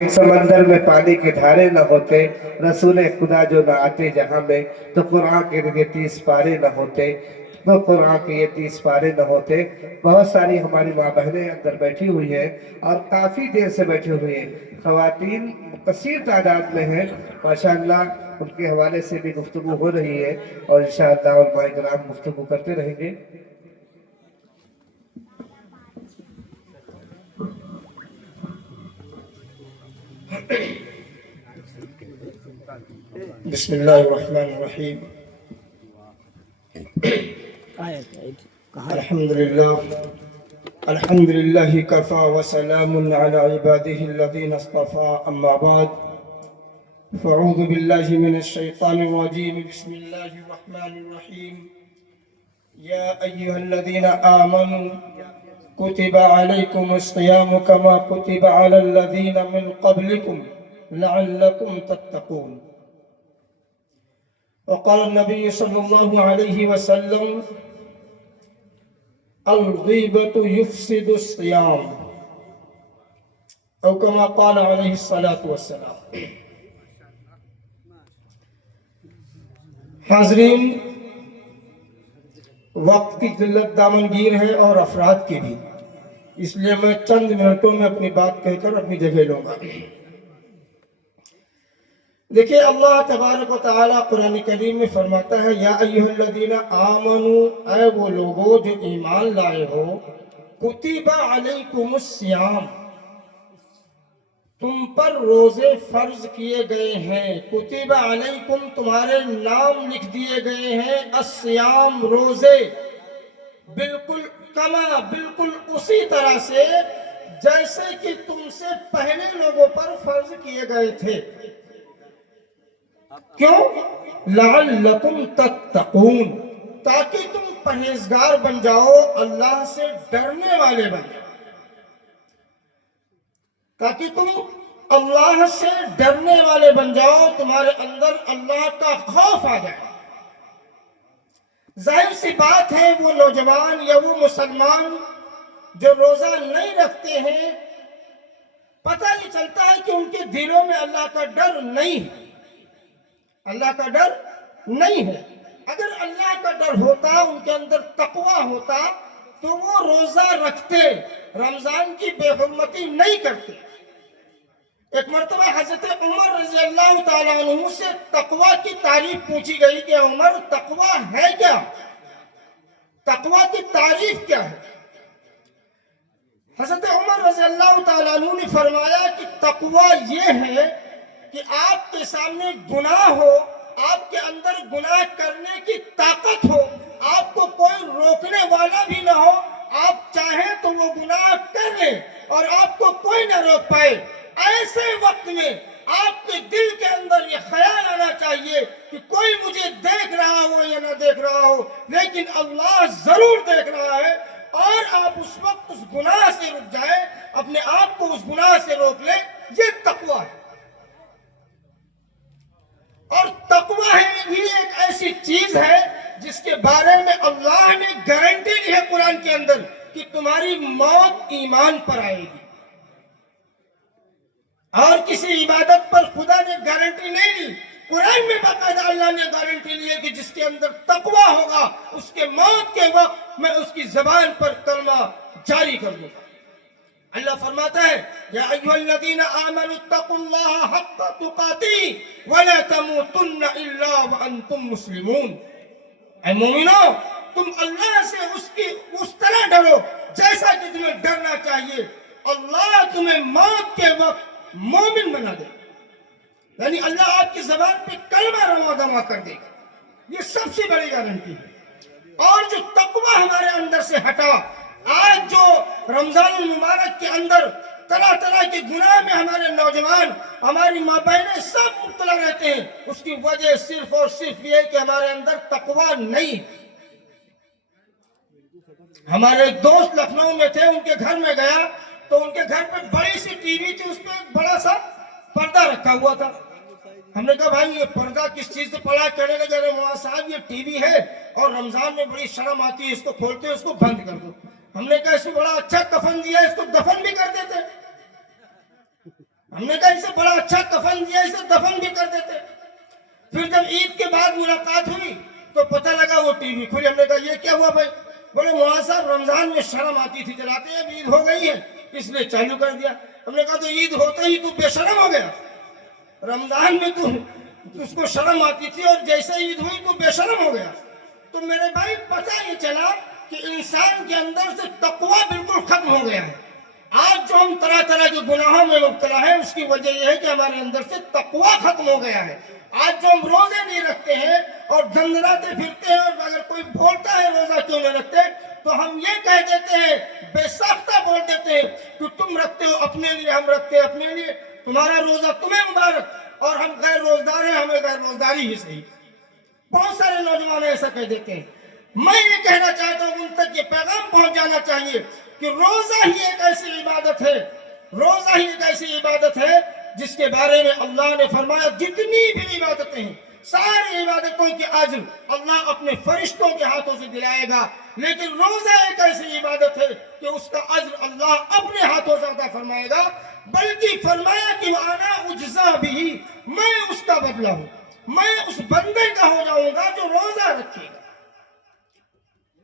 समंदर में पानी के धारे न होते, रसूल खुदा जो न आते जहां में, तो कुरान के ये 30 पारे न होते, तो कुरान के ये 30 पारे न होते। बहुत सारी हमारी माँ बहनें अंदर बैठी हुई हैं और काफी देर से बैठी हुई हैं। खवातीन कसीर तादाद में हैं माशाअल्लाह, उनके हवाले से भी गुफ्तगू हो रही है और इंशाअल्लाह उलमाए किराम गुफ्तगू करते रहेंगे। बिस्मिल्लाहिर्रहमानिर्रहीम। अल्हम्दुलिल्लाह कफ़ा व सलामुन अला इबादिहिल्लज़ीना इस्तफ़ा, अम्मा बाद, फ़अऊज़ु बिल्लाहि मिनश शैतानिर रजीम, बिस्मिल्लाहिर्रहमानिर्रहीम। या अय्युहल्लज़ीना आमनू कुतिबा अलैकुमुस सियामु कमा कुतिबा अलल्लज़ीना मिन क़ब्लिकुम लअल्लकुम तत्तक़ून। वक़ाल नबी सल्लल्लाहु अलैहि वसल्लम अल-ग़ीबतु युफ़्सिदु सियाम, औ कमा क़ाल अलैहि सलातु वस्सलाम। हाज़रीन, वक्त की किल्लत दामनगीर है और अफराद की भी, इसलिए मैं चंद मिनटों में अपनी बात कहकर अपनी जगह लूँगा। देखिए, अल्लाह तबारक व तआला कुरान करीम में फरमाता है, या अय्युहल्लज़ीना आमनू, ऐ वो लोगो जो ईमान लाए हो, कुतिबा अलैकुमुस सियाम, तुम पर रोजे फर्ज किए गए हैं। कुतिबा अलैकुम, तुम्हारे नाम लिख दिए गए हैं, अस्सियाम, रोजे, बिल्कुल कमा, बिल्कुल उसी तरह से जैसे कि तुमसे पहले लोगों पर फर्ज किए गए थे। क्यों? लअल्लकुम तत्तकून, ताकि तुम परहेजगार बन जाओ, अल्लाह से डरने वाले बन जाओ, ताकि तुम अल्लाह से डरने वाले बन जाओ, तुम्हारे अंदर अल्लाह का खौफ आ जाए। जाहिर सी बात है, वो नौजवान या वो मुसलमान जो रोजा नहीं रखते हैं, पता नहीं चलता है कि उनके दिलों में अल्लाह का डर नहीं है, अल्लाह का डर नहीं है। अगर अल्लाह का डर होता, उनके अंदर तकवा होता, तो वो रोजा रखते, रमजान की बेहुरमती नहीं करते। एक मर्तबा हजरत उमर रज़ी अल्लाह तआला अन्हु से तकवा की तारीफ पूछी गई कि उमर, तकवा है क्या? तकवा की तारीफ क्या है? हजरत उमर रज़ी अल्लाह तआला अन्हु ने फरमाया कि तकवा ये है कि आपके सामने गुनाह हो, आपके अंदर गुनाह करने की ताकत हो, आपको कोई रोकने वाला भी ना हो, आप चाहें तो वो गुनाह कर लें और आपको कोई ना रोक पाए। ऐसे वक्त में आपके दिल के अंदर ये ख्याल आना चाहिए कि कोई मुझे देख रहा हो या ना देख रहा हो, लेकिन अल्लाह जरूर देख रहा है, और आप उस वक्त उस गुनाह से रुक जाए, अपने आप को उस गुनाह से रोक ले। ये तकवा है। और तकवा है ही एक ऐसी चीज है जिसके बारे में अल्लाह ने गारंटी दी है कुरान के अंदर कि तुम्हारी मौत ईमान पर आएगी। और किसी इबादत पर खुदा ने गारंटी नहीं दी, कुरान में बाकायदा अल्लाह ने गारंटी ली है कि जिसके अंदर तकवा होगा, उसके मौत के वक्त मैं उसकी जबान पर कलमा जारी कर दूंगा। अल्लाह फरमाता है, या अय्युहल्लज़ीना आमनू तक़ुल्लाहा हक़्क़ तुक़ातिही व ला तमूतुन्ना इल्ला व अंतुम मुस्लिमून। ऐ मोमिनो, तुम अल्लाह से उसकी उस तरह डरो जैसा कि तुम्हें डरना चाहिए। अल्लाह तुम्हें मौत के वक्त मोमिन बना दे, यानी अल्लाह आपकी जबान पे कलमा रवा दवा कर देगा। ये सबसे बड़ी गारंटी है। और जो तकवा हमारे अंदर से हटा, आज जो रमजान मुबारक के अंदर तरह तरह के गुनाह में हमारे नौजवान, हमारी माँ बहनें सब मुब्तला रहते हैं, उसकी वजह सिर्फ और सिर्फ ये है कि हमारे अंदर तकवा नहीं। हमारे एक दोस्त लखनऊ में थे, उनके घर में गया तो उनके घर पे बड़ी सी टीवी थी, उसपे एक बड़ा सा पर्दा रखा हुआ था। हमने कहा, भाई ये पर्दा किस चीज से पड़ा? कहने लगे, अरे मौलाना साहब ये टीवी है और रमजान में बड़ी शर्म आती है, इसको खोलते हैं, इसको बंद कर दो। हमने कहा, इसको बड़ा अच्छा कफन दिया, इसको दफन भी कर देते। हमने कहा इसे बड़ा अच्छा कफन दिया, इसे दफन भी कर देते। फिर जब ईद के बाद मुलाकात हुई तो पता लगा वो टीवी खुली। हमने कहा ये क्या हुआ भाई? बोले मौलाना साहब रमजान में शर्म आती थी जलाते हैं, अब ईद हो गई है इसलिए चालू कर दिया। हमने कहा तो ईद होते ही तू बेशरम हो गया? रमजान में तू उसको शर्म आती थी और जैसे ईद हुई तो बेशरम हो गया। तो मेरे भाई पता ये चला कि इंसान के अंदर से तकवा बिल्कुल खत्म हो गया है। आज जो हम तरह तरह के गुनाहों में मुब्तला है उसकी वजह यह है कि हमारे अंदर से तकवा खत्म हो गया है। आज जो हम रोजे नहीं रखते हैं और धंधराते फिरते हैं, और अगर कोई बोलता है रोजा क्यों नहीं रखते तो हम ये कह देते हैं, बेसाख्ता बोल देते हैं कि तुम रखते हो अपने लिए, हम रखते हैं अपने लिए, तुम्हारा रोजा तुम्हें मुबारक, और हम गैर रोजदार हैं, हमें गैर रोजदारी ही सही। बहुत सारे नौजवान ऐसा कह देते हैं। मैं ये कहना चाहता हूँ, उन तक ये पैगाम पहुंच जाना चाहिए कि रोजा ही एक ऐसी इबादत है, रोजा ही एक ऐसी इबादत है जिसके बारे में अल्लाह ने फरमाया जितनी भी इबादतें हैं सारी इबादतों के अज्र अल्लाह अपने फरिश्तों के हाथों से दिलाएगा, लेकिन रोजा एक ऐसी इबादत है कि उसका अज्र अल्लाह अपने हाथों से अता फरमाएगा। बल्कि फरमाया कि वाना उज्जा भी, मैं उसका बदला हूं, मैं उस बंदे का हो जाऊंगा जो रोजा रखेगा।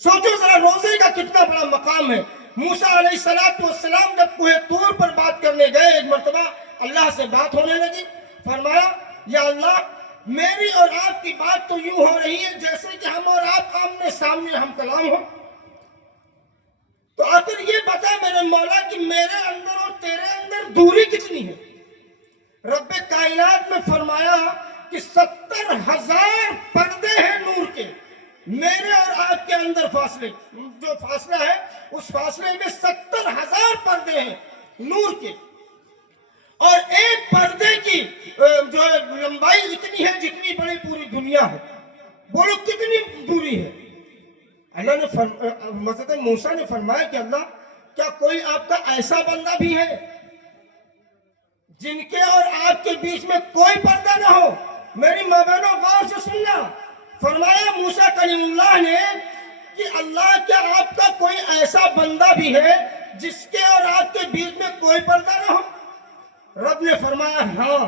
सोचो जरा रोजे का कितना बड़ा मकाम है। मूसा अलैहिस्सलाम जब कुए तूर पर बात करने गए, एक मर्तबा अल्लाह से बात होने लगी, फरमाया या अल्लाह मेरी और आपकी बात तो यूं हो रही है जैसे कि हम और आप आमने सामने हम कलाम हो। तो आखिर ये बता मेरे मौला कि मेरे अंदर और तेरे अंदर दूरी कितनी है? रब्बे कायनात में फरमाया कि 70,000 पर्दे हैं नूर के, मेरे और आपके अंदर फासले, जो फासला है उस फासले में 70,000 पर्दे हैं नूर के, और एक पर्दे की जो लंबाई इतनी है जितनी बड़ी पूरी दुनिया है। बोलो कितनी दूरी है? अल्लाह ने मज़द मूसा ने फरमाया कि अल्लाह क्या कोई आपका ऐसा बंदा भी है जिनके और आपके बीच में कोई पर्दा ना हो? मेरी माँ बहनों गौर से सुनना, फरमाया मूसा कलीमुल्लाह ने कि अल्लाह क्या आपका कोई ऐसा बंदा भी है जिसके और आपके बीच में कोई पर्दा ना हो? रब ने फरमाया हाँ।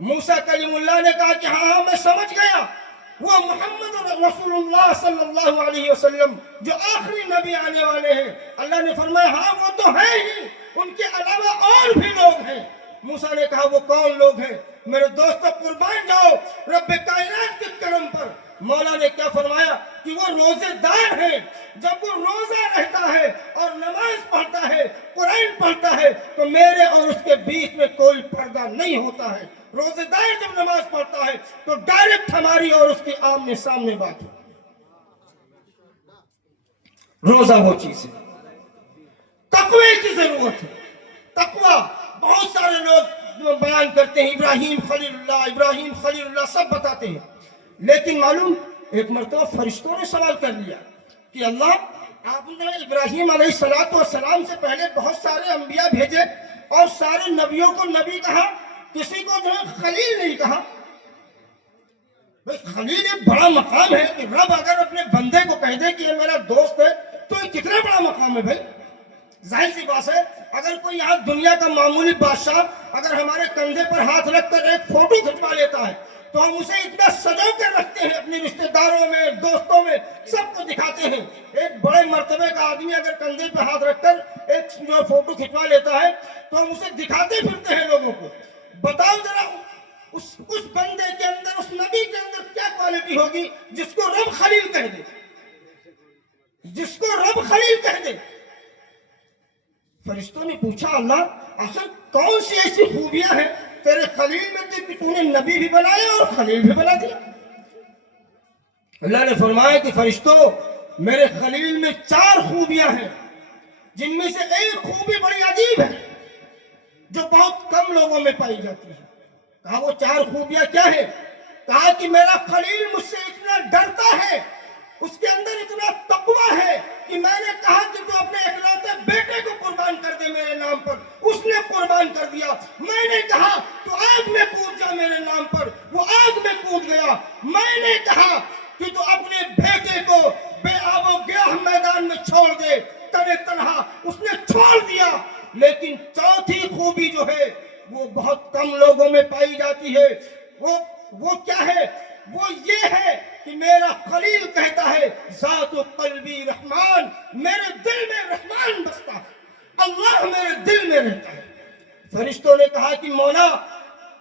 मूसा कलीमुल्लाह ने कहा कि हाँ मैं समझ गया, वो मोहम्मद रसूलुल्लाह सल्लल्लाहु अलैहि वसल्लम जो आखिरी नबी आने वाले हैं। अल्लाह ने फरमाया हाँ वो तो है ही, उनके अलावा और भी लोग हैं। मूसा ने कहा वो कौन लोग हैं? मेरे दोस्तों कुर्बान जाओ रब्बे कायनात के करम पर। मौला ने क्या फरमाया कि वो रोजेदार है। जब वो रोजा रहता है और नमाज पढ़ता है, कुरान पढ़ता है, तो मेरे और उसके बीच में कोई पर्दा नहीं होता है। रोजेदार जब नमाज पढ़ता है तो डायरेक्ट हमारी और उसकी आमने सामने बात है। रोजा वो चीज है, तकवे की जरूरत है। तकवा बहुत सारे लोग बयान करते हैं, इब्राहिम खलीलुल्लाह सब बताते हैं, लेकिन मालूम एक मर्तबा फरिश्तों ने सवाल कर लिया कि अल्लाह आपने इब्राहिम अलैहिस्सलाम से पहले बहुत सारे अंबिया भेजे और सारे नबियों को नबी कहा, किसी को जो है खलील नहीं कहा। भाई खलील एक बड़ा मकाम है कि रब अगर अपने बंदे को कह दे कि ये मेरा दोस्त है तो ये कितना बड़ा मकाम है भाई। जाहिर सी बात है, अगर कोई यहाँ दुनिया का मामूली बादशाह अगर हमारे कंधे पर हाथ रखकर एक फोटो खिंचवा लेता है तो हम उसे इतना सजा कर रखते हैं, अपने रिश्तेदारों में, दोस्तों में, सबको दिखाते हैं। एक बड़े मर्तबे का आदमी अगर कंधे पे हाथ रखकर एक जो फोटो खिंचवा लेता है तो हम उसे दिखाते फिरते हैं लोगों को। बताओ जरा उस बंदे के अंदर, उस नबी के अंदर क्या क्वालिटी होगी जिसको रब खलील कह दे, जिसको रब खलील कह दे। फरिश्तों ने पूछा अल्लाह आखिर कौन सी ऐसी खूबियां हैं तेरे खलील में कि तूने नबी भी बनाया और खलील भी बना दिया? अल्लाह ने फरमाया कि फरिश्तों मेरे खलील में 4 खूबियां हैं, जिनमें से एक खूबी बड़ी अजीब है जो बहुत कम लोगों में पाई जाती है। कहा वो 4 खूबियां क्या है? कहा कि मेरा खलील मुझसे इतना डरता है, उसके अंदर इतना तकवा है कि मैंने कहा कि तू अपने इकलौते बेटे को कुर्बान कर दे मेरे नाम पर, उसने कुर्बान कर दिया। मैंने कहा तू आग में कूद जा मेरे नाम पर, वो आग में कूद गया। मैंने कहा कि तू अपने बेटे को बेआबो गया मैदान में छोड़ दे, तने तनहा, उसने छोड़ दिया। लेकिन चौथी खूबी जो है वो बहुत कम लोगों में पाई जाती है। वो क्या है? वो ये है कि मेरा खलील कहता है ज़ात क़ल्बी रहमान, मेरे दिल में रहमान बसता है, अल्लाह मेरे दिल में रहता है। फरिश्तों ने कहा कि मौला,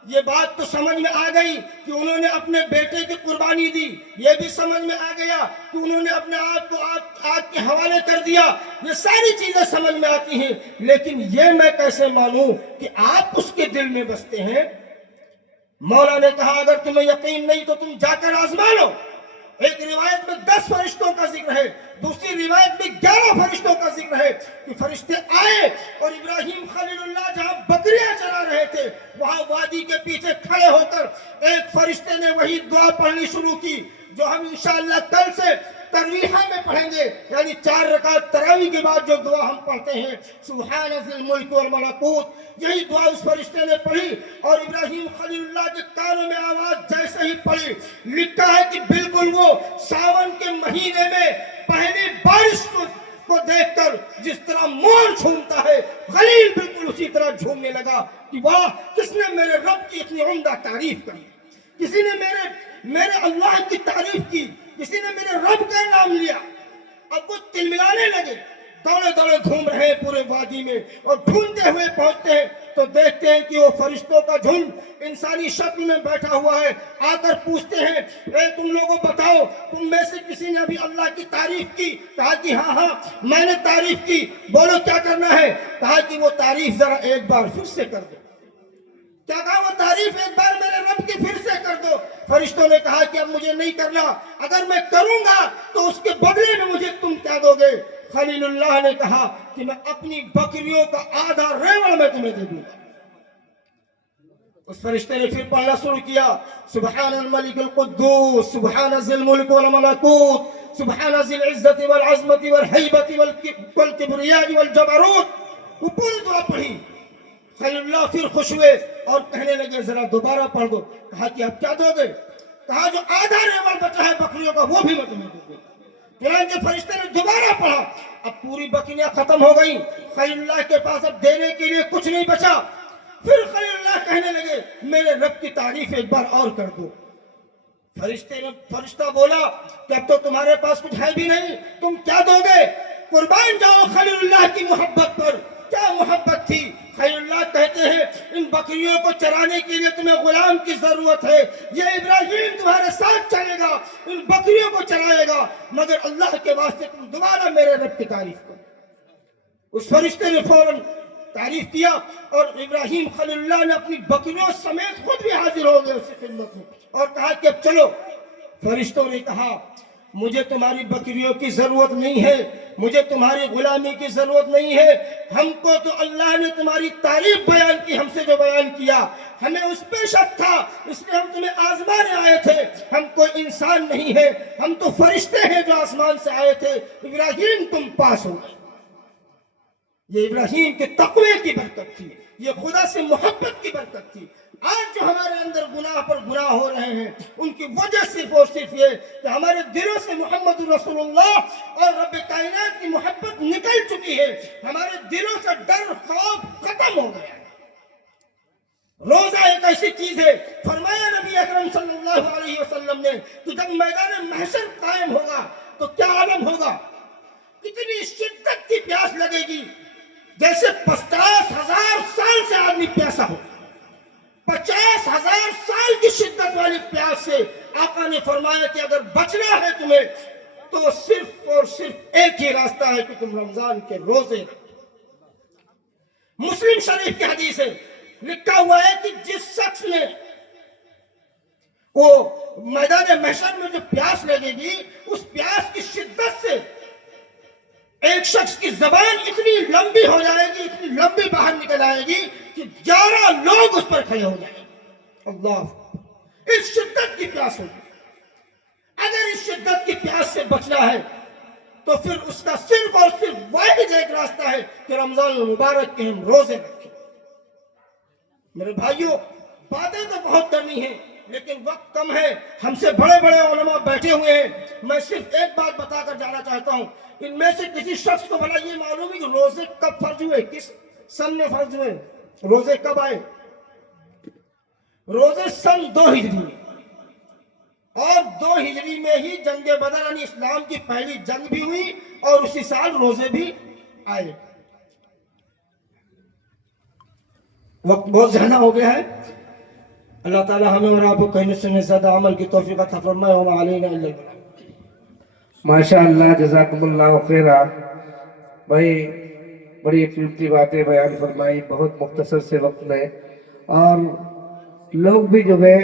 ये बात तो समझ में आ गई कि उन्होंने अपने बेटे की कुर्बानी दी, ये भी समझ में आ गया कि उन्होंने अपने आप को आग के हवाले कर दिया, ये सारी चीजें समझ में आती हैं, लेकिन ये मैं कैसे मानूं कि आप उसके दिल में बसते हैं? मौला ने कहा अगर तुम्हें यकीन नहीं तो तुम जाकर आजमा लो। एक रिवायत में 10 फरिश्तों का जिक्र है, दूसरी रिवायत में 11 फरिश्तों का जिक्र है कि फरिश्ते आए और इब्राहिम खलीलुल्लाह जहां बकरियां चरा रहे थे वहां वादी के पीछे खड़े होकर एक फरिश्ते ने वही दुआ पढ़नी शुरू की जो हम इंशाअल्लाह कल से तरावीह में पढ़ेंगे, यानी 4 रकात तरावी के बाद जो दुआ हम पढ़ते हैं, सुब्हान ज़िल मुल्क वल मलकूत, यही दुआ उस फरिश्ते ने पढ़ी और इब्राहिम खलीलुल्लाह के कानों में आवाज जैसे ही पड़ी, लिखा है कि बिल्कुल वो सावन के महीने में पहली बारिश को देखकर जिस तरह मोर झूमता है, खलील बिल्कुल उसी तरह झूमने लगा कि वाह, किसने मेरे रब की इतनी उम्दा तारीफ करी, किसी ने मेरे अल्लाह की तारीफ की, किसी ने मेरे रब का नाम लिया। अब वो तिलमिलाने लगे, दौड़े दौड़े घूम रहे हैं पूरे वादी में और ढूंढते हुए पहुंचते हैं तो देखते हैं कि वो फरिश्तों का झुंड इंसानी शक्ल में बैठा हुआ है। आकर पूछते हैं, ए तुम लोगों बताओ, तुम में से किसी ने अभी अल्लाह की तारीफ की? कहा कि हाँ मैंने तारीफ की। बोलो क्या करना है? कहा कि वो तारीफ जरा एक बार फिर से कर दो। क्या कहा? वो तारीफ एक बार मेरे रब की फिर से कर दो। फरिश्तों ने कहा कि अब मुझे नहीं करना, अगर मैं करूंगा तो उसके बदले में मुझे तुम क्या दोगे? खलीलुल्लाह ने कहा कि मैं अपनी बकरियों का आधा रेवड़ मैं तुम्हें दे दूंगा। उस फरिश्ते ने फिर पढ़ना शुरू किया, सुब्हानल मलिकुल कुद्दूस, सुब्हान ज़िल मुल्क वल मलकूत, सुब्हान ज़िल इज़्ज़ति वल अज़मति वल हैबति वल किब्रियाइ वल जबरूत। वो पूरी दुआ पढ़ी। खलीलुल्लाह फिर खुश हुए और कहने लगे जरा दोबारा पढ़ दो। कहा कि अब क्या दोगे? कहा जो आधा रेवड़ बचा है बकरियों का वो भी मैं तुम्हें दूंगा। चुनांचे फरिश्ते ने दोबारा पढ़ा, अब पूरी बकरियां खत्म हो गई, खलीलुल्लाह के पास अब देने के लिए कुछ नहीं बचा। फिर खलीलुल्लाह कहने लगे मेरे रब की तारीफ एक बार और कर दो। फरिश्ता बोला कि अब तो तुम्हारे पास कुछ है भी नहीं, तुम क्या दोगे? कुर्बान जाओ खलीलुल्लाह की मोहब्बत पर। क्या मोहब्बत थी! खलीलुल्लाह कहते हैं इन बकरियों को चराने के लिए तुम्हें गुलाम की जरूरत है, ये इब्राहिम तुम्हारे साथ चलेगा, इन बकरियों को चराएगा, मगर अल्लाह के वास्ते तुम दोबारा मेरे रब की तारीफ करो। उस फरिश्ते ने फौरन तारीफ किया और इब्राहिम खलीलुल्लाह ने अपनी बकरियों समेत खुद भी हाजिर हो गए उसकी खिदमत में और कहा कि अब चलो। फरिश्तों ने कहा मुझे तुम्हारी बकरियों की जरूरत नहीं है, मुझे तुम्हारी गुलामी की जरूरत नहीं है, हमको तो अल्लाह ने तुम्हारी तारीफ बयान की, हमसे जो बयान किया हमें उस पे शक था, इसलिए हम तुम्हें आजमाने आए थे। हम कोई इंसान नहीं है, हम तो फरिश्ते हैं जो आसमान से आए थे। इब्राहिम तुम पास हो गए। ये इब्राहिम के तकवे की बरकत थी, ये खुदा से मोहब्बत की बरकत थी। आज जो हमारे अंदर गुनाह पर गुनाह हो रहे हैं उनकी वजह सिर्फ और सिर्फ ये कि हमारे दिलों से मोहम्मद रसूलुल्लाह और रब कायनात की मोहब्बत निकल चुकी है, हमारे दिलों से डर खौफ खत्म हो गया। रोजा एक ऐसी चीज है, फरमाया नबी अकरम सल्लल्लाहु अलैहि वसल्लम ने कि जब मैदान महशर कायम होगा तो क्या आलम होगा, इतनी शिद्दत की प्यास लगेगी जैसे 50,000 साल से आदमी प्यासा हो। 50,000 साल की शिद्दत वाली प्यास से आका ने फरमाया कि अगर बचना है तुम्हें तो सिर्फ और सिर्फ एक ही रास्ता है कि तुम रमजान के रोजे रखो। मुस्लिम शरीफ की हदीस है, लिखा हुआ है कि जिस शख्स ने वो मैदान महशर में जो प्यास लगेगी उस प्यास की शिद्दत से एक शख्स की जबान इतनी लंबी हो जाएगी, इतनी लंबी बाहर निकल आएगी कि 11 लोग उस पर खड़े हो जाएंगे। अल्लाह, इस शिद्दत की प्यास होगी। अगर इस शिद्दत की प्यास से बचना है तो फिर उसका सिर्फ और सिर्फ वाहिद एक रास्ता है कि रमजान मुबारक के हम रोजे रखें। मेरे भाइयों, बातें तो बहुत करनी है लेकिन वक्त कम है, हमसे बड़े बड़े उलमा बैठे हुए हैं। मैं सिर्फ एक बात बताकर जाना चाहता हूं, इनमें से किसी शख्स को भला ये मालूम है कि रोजे कब फर्ज हुए, किस सन में फर्ज हुए, रोजे कब आए? रोजे सन 2 हिजरी में, और 2 हिजरी में ही जंग बदर यानी इस्लाम की पहली जंग भी हुई और उसी साल रोजे भी आए। वक्त बहुत ज्यादा हो गया है। अल्लाह ताला हमें और आपको कहने सुनने से ज्यादा अमल की तौफीक अता फरमाए। वमा अलैना इल्ला अल बलाग। माशाअल्लाह, जज़ाकुमुल्लाह खैरा। भाई बड़ी कीमती बातें बयान फरमाई बहुत मुख्तसर से वक्त में, और लोग भी जो है